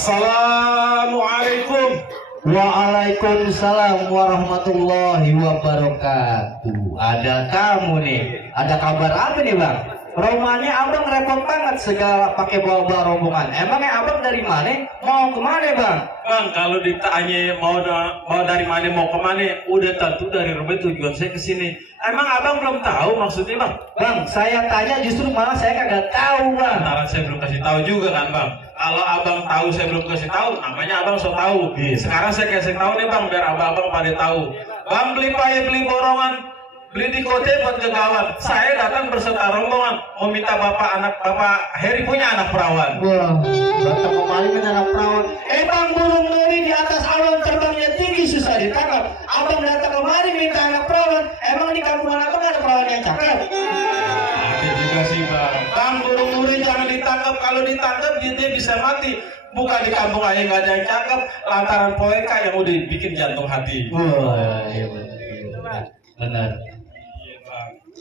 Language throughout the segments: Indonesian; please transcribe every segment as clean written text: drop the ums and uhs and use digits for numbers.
Assalamualaikum. Waalaikumsalam warahmatullahi wabarakatuh. Ada kamu nih. Ada kabar apa nih bang? Romannya abang repot banget segala pakai bawa-bawa rombongan. Emangnya abang dari mana? Mau kemana bang? Bang, kalau ditanya mau dari mana mau kemana, udah tentu dari rumah tujuan saya ke sini. Emang abang belum tahu maksudnya bang? Bang, saya tanya justru malah saya kagak tahu bang. Antara saya belum kasih tahu juga kan bang. Kalau abang tahu saya belum kasih tahu, namanya abang so tahu. Sekarang saya kasih tahu nih bang, biar abang pada tahu. Bang beli paye beli borongan, beli di kota buat kegawan. Saya datang berserta rombongan, mau minta bapak Heri punya anak perawan. Wah, datang kemari dengan anak perawan. Bang, burung meri di atas awan terbangnya tinggi susah ditangkap. Abang datang kemari minta anak perawan. Emang di kampung abang ada perawan yang cakep? Ada juga sih bang. Bang, burung meri jangan ditangkap. Kalau ditangkap dia bisa mati. Bukan di kampung aja nggak ada yang cakep, lantaran poeka yang udah bikin jantung hati. Wah, iya benar. Benar.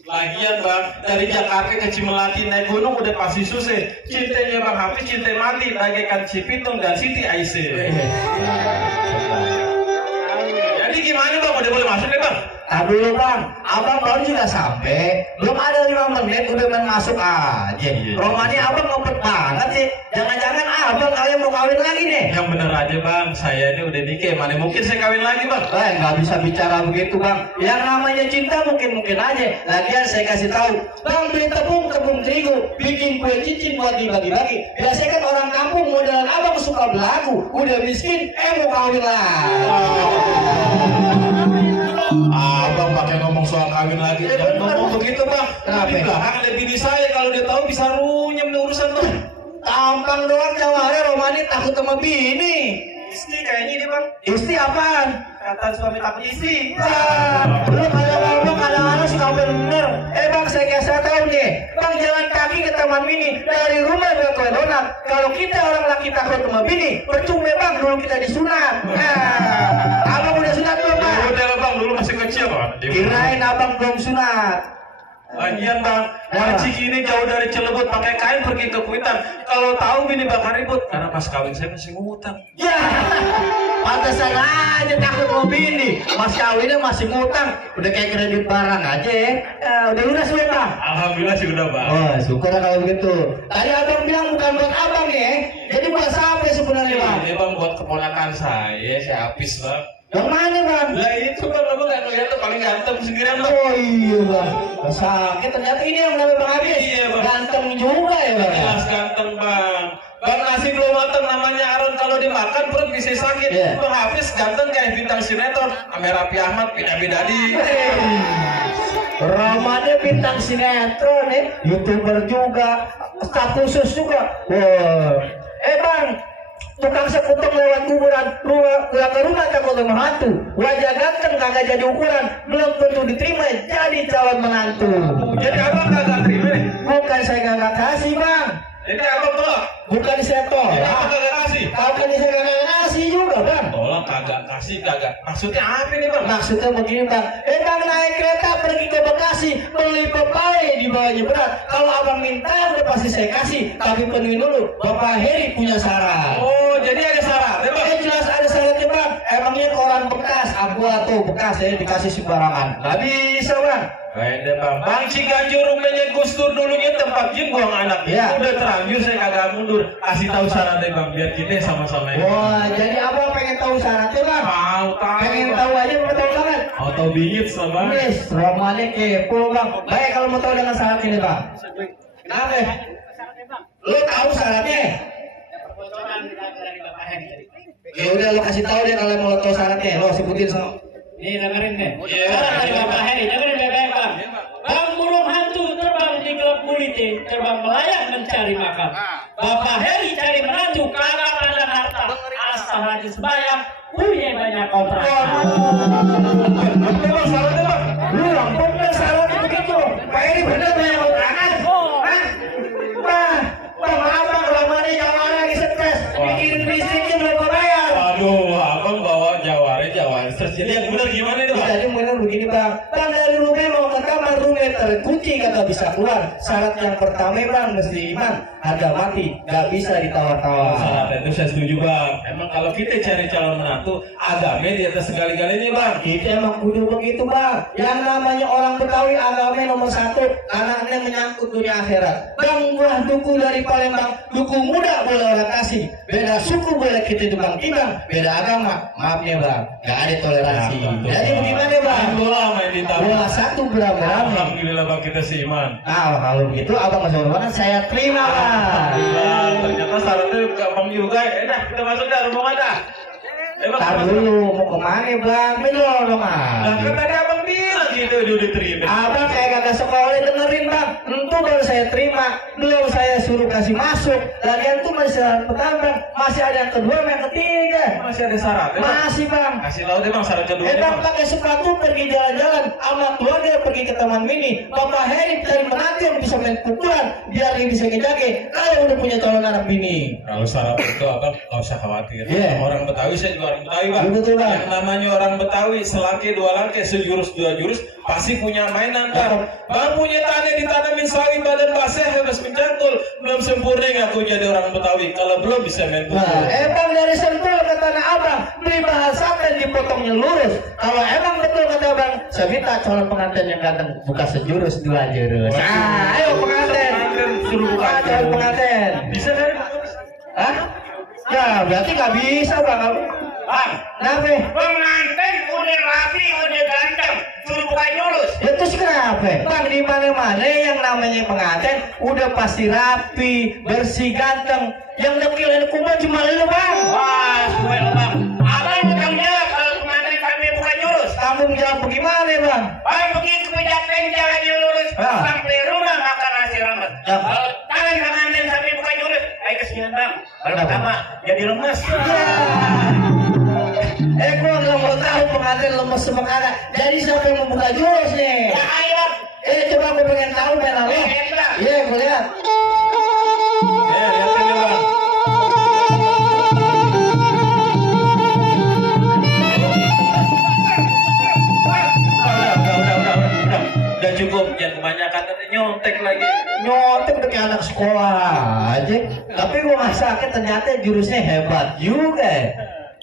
Lagian bang, dari Jakarta ke Cimelati naik gunung udah pasti susah. Cintanya bang Hafiz cinta mati, bagaikan Cipitung dan Siti Aisyah. Jadi gimana bang, udah boleh masuk nih bang? Dulu bang, abang baru juga sampai, belum ada 5 menit udah main masuk aja. Romannya abang ngopet banget sih. Jangan-jangan abang kalian mau kawin lagi nih? Yang bener aja bang, saya ini udah nikah, mana mungkin saya kawin lagi bang? Nggak bisa bicara begitu bang. Yang namanya cinta mungkin aja. Lagian saya kasih tahu, bang beli tepung terigu, bikin kue cincin buat dibagi-bagi. Biasanya kan orang kampung modelan abang suka belagu, udah miskin, mau kawin lagi. Abang pakai ngomong soal kawin lagi, jangan ngomong begitu bang. Kenapa? Di belakang ada bini saya, kalau dia tahu bisa runyam nih urusan bang. Tampang doang jawabannya Romani takut sama bini. Istri kayaknya ini bang. Istri apaan? Kata suami takut istri. Lu kalau ngomong kadang-kadang suka bener. Bang, saya kasih tahu nih, bang jalan kaki ke taman mini dari rumah ke Donat. Kalau kita orang laki takut sama bini, percuma bang dulu kita disunat. Abang udah sunat belum bang? Udah bang, dulu masih kecil bang. Kirain abang belum sunat. Lagian bang, Haji ini jauh dari Cilebut pakai kain pergi ke Kuitang. Kalau tahu bini bakal ribut, karena pas kawin saya masih ngutang. Ya, pantesan aja takut mau bini. Mas kawinnya masih ngutang, udah kayak kredit barang aja ya. Udah lunas belum bang? Alhamdulillah sih udah bang. Oh, syukur kalau begitu. Tadi abang bilang bukan buat abang ya, jadi buat siapa sebenarnya bang? Ini bang buat keponakan saya habis bang. Yang mana bang? Lah itu bang, abang nggak ngeliat tuh paling ganteng sendirian bang. Oh iya bang, sakit ternyata ini yang namanya bang Habis. Iya bang. Ganteng juga ya bang. Jelas ganteng bang. Bang nasi belum mateng namanya Aron, kalau dimakan perut bisa sakit. Iya. Bang Hafiz ganteng kayak bintang sinetron. Ame Raffi Ahmad beda-beda di. Romanya bintang sinetron nih, YouTuber juga, staf khusus juga. Wow. Bang, tukang sekutung lewat kuburan, pulang ke rumah takut sama hantu. Wajah ganteng kagak jadi ukuran, belum tentu diterima jadi calon menantu. Jadi abang kagak terima nih. Bukan saya kagak kasih bang, Jadi abang tolak. bukan saya Jadi abang tolak, kagak kasih. bukan saya kagak kasih juga bang. Tolak kagak kasih kagak. Maksudnya apa nih bang? Maksudnya begini bang, bang naik kereta pergi ke Bekasi, beli pepaya di bawahnya berat. Kalau abang minta udah pasti saya kasih, tapi penuhin dulu, Bapak Heri punya syarat. Oh jadi ada syarat ya bang? Jelas ada syaratnya bang, emangnya koran bekas, aku atau bekas ya dikasih sembarangan. Gak bisa bang. Beda bang. Bang Ciganjur rumahnya Gus Dur dulunya tempat jin buang anak. Iya. Udah terlanjur saya kagak mundur. Kasih tahu syaratnya bang biar kita sama-sama. Wah, jadi abang pengen tahu syaratnya bang? Tahu. Pengen tahu aja mau tahu banget. Auto bingit sama bang. Yes, romannya kepo bang. Baik kalau mau tahu dengan syarat ini bang. Kenapa? Lu tahu syaratnya? Ya udah lo kasih tahu deh kalau mau tahu syaratnya. Lo sebutin semua. Nih dengerin deh. Iya. Sekarang dari Bapak Heri, dengerin baik-baik bang. Bang burung hantu terbang di klub kulite, terbang melayang mencari makan. Bapak Heri cari menantu, kagak ada harta. Asal rajin sembahyang, punya banyak kontrakan. Apa bang syaratnya bang? Lu lampung deh syaratnya begitu. Kayak ini bener banyak kontrakan. Hah? Bang abang romannya jangan lagi stres. Bikin listriknya belum kebayar. Aduh, abang bawa Jawa. Terus jadi yang benar gimana itu bang? Jadi bener begini bang, dari rumah mau ke kamar rumah terkunci kagak bisa keluar. Syarat yang pertama bang mesti iman, harga mati, gak bisa ditawar-tawar. Syarat itu saya setuju bang. Emang kalau kita cari calon menantu, agama di atas segala-galanya bang. Kita emang kudu begitu bang. Yang namanya orang Betawi agama nomor satu, karena ini menyangkut dunia akhirat. Bang buah duku dari Palembang, duku muda boleh orang kasih, beda suku boleh kita tukang timbang, beda agama, maaf ya bang, gak ada toleransi. Jadi bagaimana bang? Bola main di tanah. Bola satu beramai-ramai. Alhamdulillah bang kita seiman. Nah, kalau begitu abang masuk rumah saya terima bang. Alhamdulillah. Ternyata syaratnya gampang juga. Dah kita masuk dah rumah dah. Tar dulu mau kemana bang? Belum dong Nah, kan tadi abang bilang gitu udah diterima. Abang kayak kagak sekolah dengerin bang. Tentu baru saya terima. Belum saya suruh kasih masuk. Lagian tuh masih syarat pertama bang. Masih ada yang kedua sama yang ketiga. Masih ada syarat ya bang? Masih bang. Kasih tahu deh bang syarat kedua. Bang pakai sepatu pergi jalan-jalan sama keluarga pergi ke taman mini. Bapak Heri cari menantu yang bisa main pukulan biar dia bisa ngejage. Kalau udah punya calon anak bini. Kalau syarat itu abang nggak usah khawatir. Iya. Orang Betawi saya juga orang Betawi bang. Betul, Bang. Yang namanya orang Betawi selangkah dua langkah sejurus dua jurus pasti punya mainan bang. Bang punya tanah ditanamin sawi badan basah habis mencangkul belum sempurna ngaku jadi orang Betawi. Kalau belum bisa main pukul. Nah, emang dari Sentul ke Tanah Abang beli bahan sampai dipotongnya lurus. Kalau emang betul kata abang, saya minta calon pengantin yang ganteng buka sejurus dua jurus. Nah, ayo pengantin, Suruh buka. calon pengantin. Bisa kan? Hah? Ya berarti nggak bisa bang. Bang, Kenapa? pengantin udah rapi, udah ganteng, suruh buka jurus. Ya terus kenapa? Bang di mana-mana yang namanya pengantin udah pasti rapi, bersih, ganteng. Yang dekilan kumah cuma lu bang. Wah, gue lo bang. Abang tanggung jawab kalau pengantin kami buka jurus. Tanggung jawab bagaimana bang? Bang, begitu kebijakan jalannya lurus, Ah. sampai rumah makan nasi rames. Ya. Kalau tangan pengantin sampai buka jurus, ayo kesinian bang. Kalau Kenapa? pertama, jadi lemes. Gua nggak mau tahu pengantin lemes semangat. Jadi siapa yang membuka jurus nih? Ya ayo. Coba gue pengen tahu benar lo. Iya, gue lihat. Lihat ini bang. Udah cukup, jangan kebanyakan nanti nyontek lagi. Nyontek udah kayak anak sekolah aja. Tapi gue nggak sakit ternyata jurusnya hebat juga.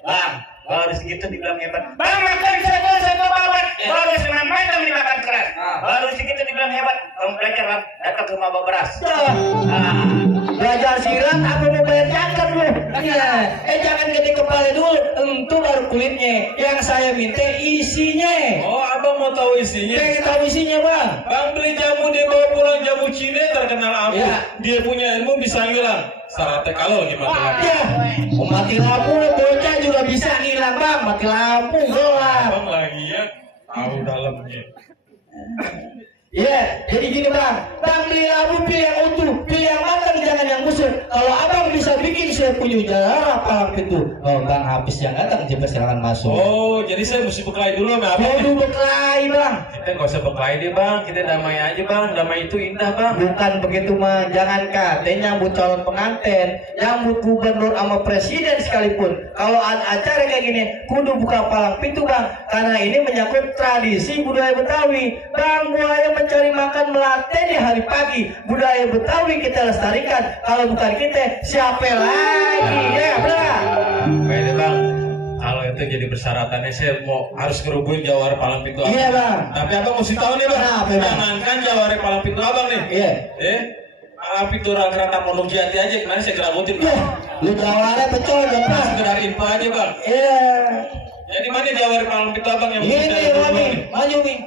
Bang, baru segitu dibilang hebat. Bang, makan satu bawat. Baru 9 meter dimakan keras. Baru segitu dibilang hebat. Kamu belajar bang, datang ke mabak beras. Belajar silat apa mau bayar zakat lu? Iya. Jangan gede kepala dulu. Itu baru kulitnya. Yang saya minta isinya. Oh abang mau tahu isinya? Pengen tahu isinya bang. Bang beli jamu dia bawa pulang jamu Cina terkenal ampuh. Ya. Dia punya ilmu bisa hilang. Syaratnya kalau gimana lagi? Ya, mati lampu bocah juga bisa hilang bang. Mati lampu gelap. Abang lagi ya tahu dalamnya. Iya, jadi gini bang, bang beli lampu pilih yang utuh, pilih yang matang, jangan yang busuk. Kalau abang bisa bikin saya punya jalan apa itu? Oh bang, habis yang datang coba silakan masuk. Oh jadi saya mesti berkelahi dulu sama abang. Waduh berkelahi bang. Kita nggak usah berkelahi deh bang, kita damai aja bang. Damai itu indah bang. Bukan begitu mah, jangan katanya nyambut calon pengantin, nyambut gubernur sama presiden sekalipun. Kalau ada acara kayak gini, kudu buka palang pintu bang, karena ini menyangkut tradisi budaya Betawi. Bang, buaya mencari makan melate di hari pagi, budaya Betawi kita lestarikan. Kalau bukan kita, siapa lagi? Ya, benar. Baiklah bang. Kalau itu jadi persyaratannya saya mau harus ngerubuhin jawara palang pintu abang. Iya bang. Tapi abang mesti tahu nih bang. Kenapa, Bang? Jangankan jawara palang pintu abang nih. Iya. Palang pintu rata-rata Pondok Jati aja kemarin saya gerabutin Ya, bang. lu jawabannya pecol dong bang. Sekedar info aja bang. Iya. Jadi mana jawara palang pintu abang yang Ini dari Roni, rumah? maju nih.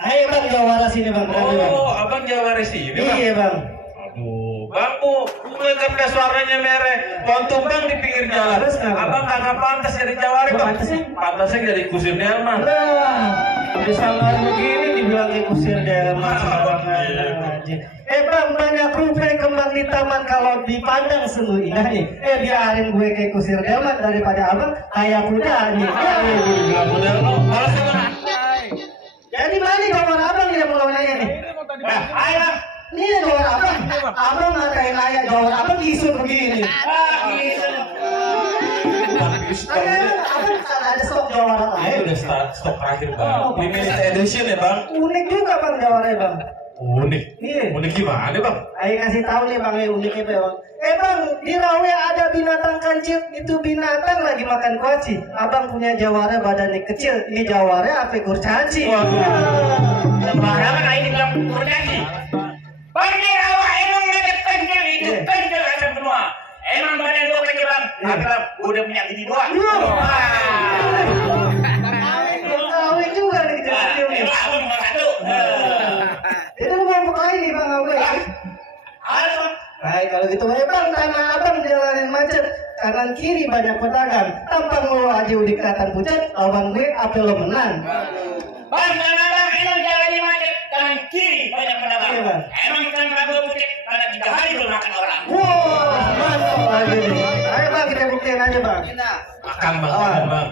Ayo bang jawara sini bang. Berani, bang. Oh abang jawara sih bang. Iya bang. Aduh, bang bu, menganggapnya suaranya mereh. Pontung bang di pinggir jalan. Terus kenapa? Abang kagak pantas jadi jawara bang. Pantasnya? Pantasnya jadi kusir delman. Nah, udah samar begini dibilang kusir delman Abang, aja. Bang banyak rupa kembang di taman kalau dipandang sungguh indah nih. Biarin gue kayak kusir delman daripada abang kayak kuda nih. Bilang model lo, malas ya bang. Jadi mana gambar abang yang mau nanya nih? Ayo bang. Ini gambar abang. Abang ngatain ayah gambar abang isu begini. Ah, gitu. lagi stok. Ada stok jawara Ini lain. udah stok terakhir bang. Limited edition ya bang. Unik juga bang jawaranya bang. Unik. Iya. Unik gimana bang? Ayo kasih tahu nih bang, uniknya apa ya bang? Bang, di Rawe ada binatang kancil. Itu binatang lagi makan kuaci. Abang punya jawara badannya kecil. Ini jawara apa kurcaci? Sembarangan aing dibilang kurcaci. Bagi awak emang ngedek kencil itu kencil asam semua. Emang badan gua kecil bang. Tapi bang, gua udah punya bini dua. Rawe juga nih kecil-kecil nih. Emang abang mau satu. Itu kelompok lain nih bang Awe. Halo. Baik kalau gitu bang, tanah abang jalanin macet. Kanan kiri banyak pedagang. Tampang lo aja udah kelihatan pucat. Lawan gue apa lo menang? Bang, karena bang emang jalannya macet. Kanan kiri banyak pedagang. Iya, Bang. Emang karena gua pucat. Karena 3 hari belum makan orang. Wow, mantap lagi nih. Ayo bang kita buktiin aja bang. Makan bang, makan bang.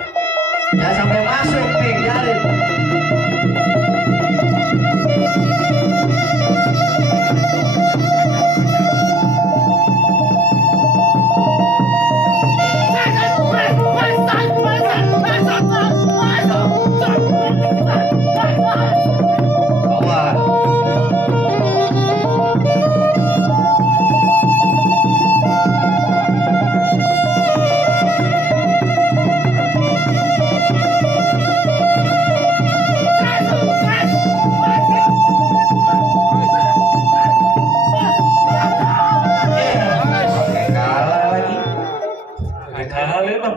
Jangan sampai masuk nih, jalin. Wah. Kalah lagi. Kali bang.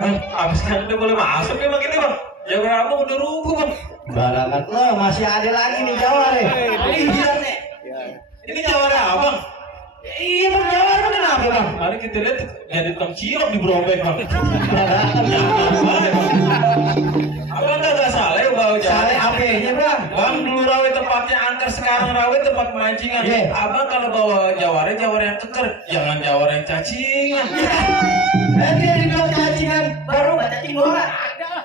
Bang, abis kan udah boleh masuk ya bang ini bang. Jangan abang udah rubuh bang. Barangan lo masih ada lagi nih jawara. Iya nih. Ini jawara abang. Iya bang jawara kenapa bang? Hari kita lihat jadi tukang cilok di Brobek bang. Abang nggak salah ya bawa Sale jawara. HP-nya bang. Bang dulu Rawe tempatnya angker, sekarang Rawe tempat pemancingan. Iya. Abang kalau bawa jawara yang keker, jangan jawara yang cacingan. Nanti dia dibilang cacingan baru gak cacing bola.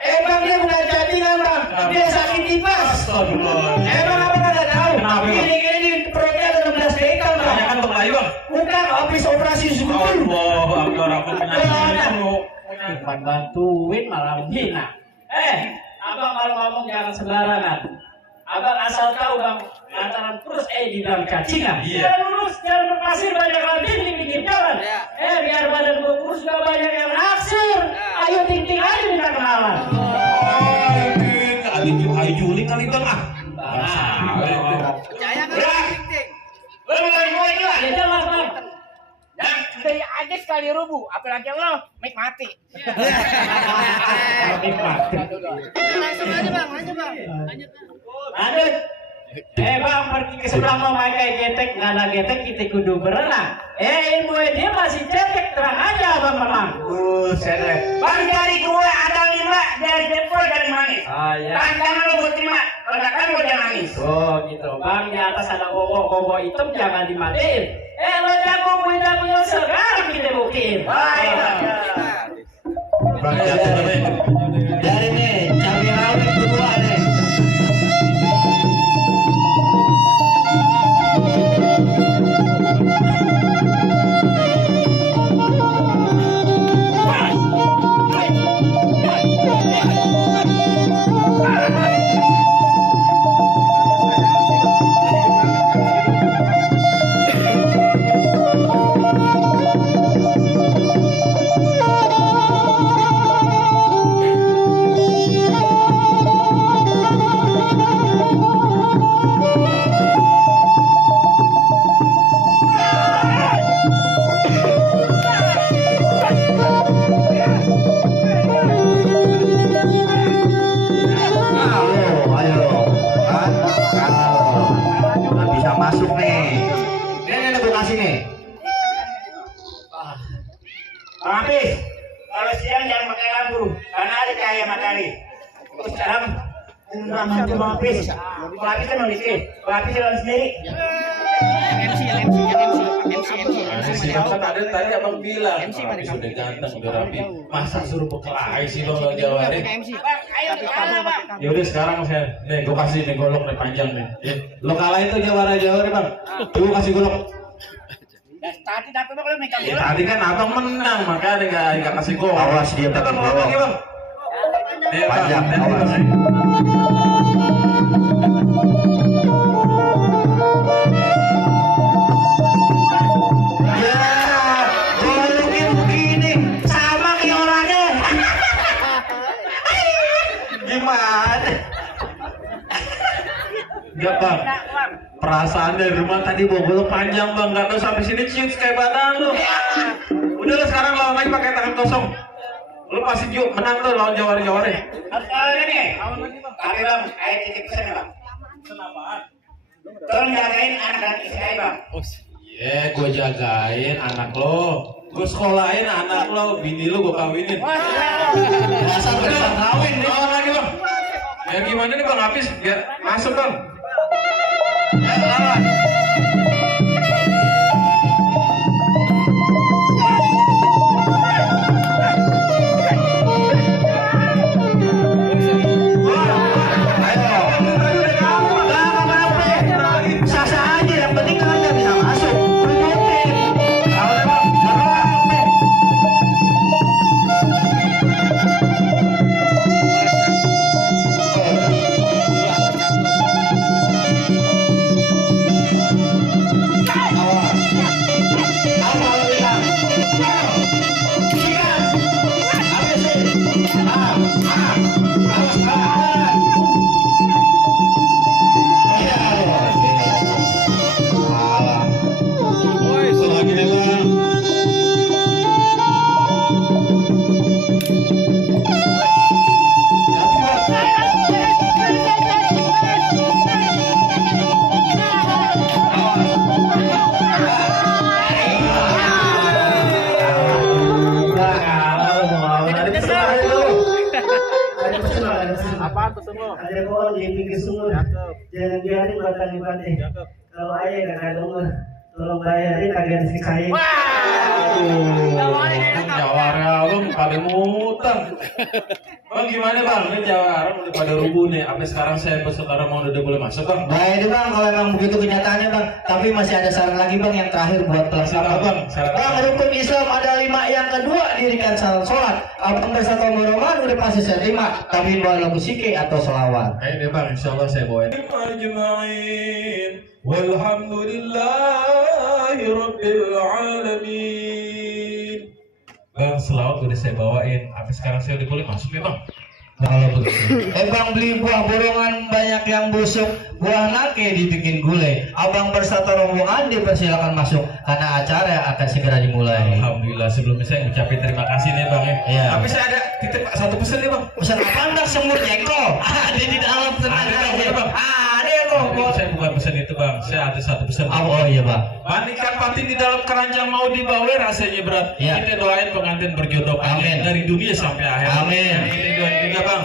Emang dia bukan cacingan bang. Dia sakit tipes. Astagfirullah. Emang apa nggak tahu? Kenapa, Bang? Ini perutnya ada 16 dekal bang. Tanyakan Bang Ayu bang. Bukan habis operasi subur. Allah, Akbar, aku penyakit itu. Bukan bantuin malah menghina. Abang kalau ngomong jangan sembarangan. Abang asal tahu bang, antara terus dibilang cacingan. Iya. Jangan lurus, jangan berpasir banyak lagi di pinggir jalan. Biar badan gua kurus juga banyak yang naksir. Ayo ting-ting aja minta kenalan. Ayu Juli kali bang ah. Percaya kan? Lo mulai juga. Ya jelas bang. Yang dari aja sekali rubuh, apalagi lo mati. Langsung aja bang, lanjut bang. Lanjut. Bang pergi ke sebelah mau main kayak getek, nggak ada getek kita kudu berenang. Ilmu dia masih cetek, terang aja abang menang. Buset. Bang dari gue ada 5 dari jempol dari manis. Oh iya. Tantangan lo gue terima, karena kan gue jangan nangis. Oh gitu. Bang di atas ada gogo hitam jangan dimatiin. Lo jago sekarang kita buktiin. Baik. Bang jatuh nih. Dari nih cabai rawit kedua nih. Pelapis kan memiliki, pelapis jalan sendiri. Kan tadi abang bilang, sudah ganteng, udah rapi. Masa suruh bekelahi sih bang kalau jawarin? Bang, ayo kalah bang. Yaudah sekarang saya, nih gue kasih nih golok nih panjang nih. Lo kalah itu jawara bang, gue kasih golok. Tadi tapi kalau megang Ya, tadi kan abang menang, makanya nggak kasih gol. Awas dia Bang, pakai ngomong bola. lagi bang. Panjang, Bang, awas. Bang. Ya, golongnya begini, sama kayak orangnya. Gimana? Enggak bang. Perasaan dari rumah tadi bawa bola panjang bang, nggak tahu sampai sini ciut kayak badan lu. Udah lah sekarang lawan lagi pakai tangan kosong. Lu pasti yuk menang tuh lawan Jawara-Jawara. ini. Tapi bang, ayo titip pesan ya bang. Tolong jagain anak dan istri saya bang. Iya, gue jagain anak lo, gue sekolahin anak lo, bini lo gue kawinin. Dasar beneran kawin nih. Lawan lagi bang. Ya gimana nih bang, habis ya masuk bang. Ya lawan. Sah-sah aja, yang penting kan nggak bisa masuk. Berhenti. Selagi nih bang. Apaan pesen lo? Ada pohon di pinggir sumur. Jangan biarin makan ibadah. Kalau ayah gak ada umur, tolong bayarin kalian sikain. Jawara bang pada ngutang. Bang gimana bang? Ini Jawara udah pada rubuh nih. Sampai sekarang saya peserta mau udah boleh masuk bang. Baik deh bang, kalau emang begitu kenyataannya bang. Tapi masih ada saran lagi bang yang terakhir buat Siapa pelaksanaan. bang? Syarat Bang, rukun Islam ada 5 yang kedua dirikan salat sholat. Abang bersatu meroman udah pasti saya terima. Tapi bawa lagu sike atau selawat. Ayo deh bang, insya Allah saya bawain. Ajma'in, walhamdulillahi rabbil alamin. Bang, selawat udah saya bawain. Sampai sekarang saya udah boleh masuk ya bang. Kalau begitu. Bang beli buah borongan banyak yang busuk, buah nangke dibikin gulai. Abang bersatu rombongan dipersilakan masuk karena acara akan segera dimulai. Alhamdulillah sebelumnya saya ucapin terima kasih nih bang ya. Iya. Tapi saya ada titip satu pesan nih bang. Pesan apa anda semut jengkol? Ada di dalam tenaga Ada, aja. Bang. Ada kok. Saya bukan pesan itu bang. Saya ada satu pesan. Oh iya bang. Mandikan patin di dalam keranjang mau dibawa rasanya berat. Iya. Kita doain pengantin berjodoh Amin. dari dunia sampai akhir. Amin. Dan kita doain juga bang,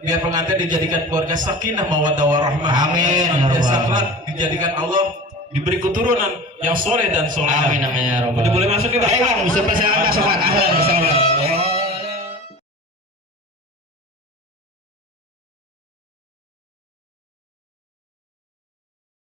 biar pengantin dijadikan keluarga sakinah mawaddah warahmah. Amin. Senantiasa kelak dijadikan Allah diberi keturunan yang soleh dan soleh. Amin amin ya robbal. Udah boleh masuk nih bang? Ayo bang, bisa persilakan sholat. Ahlan, sholat.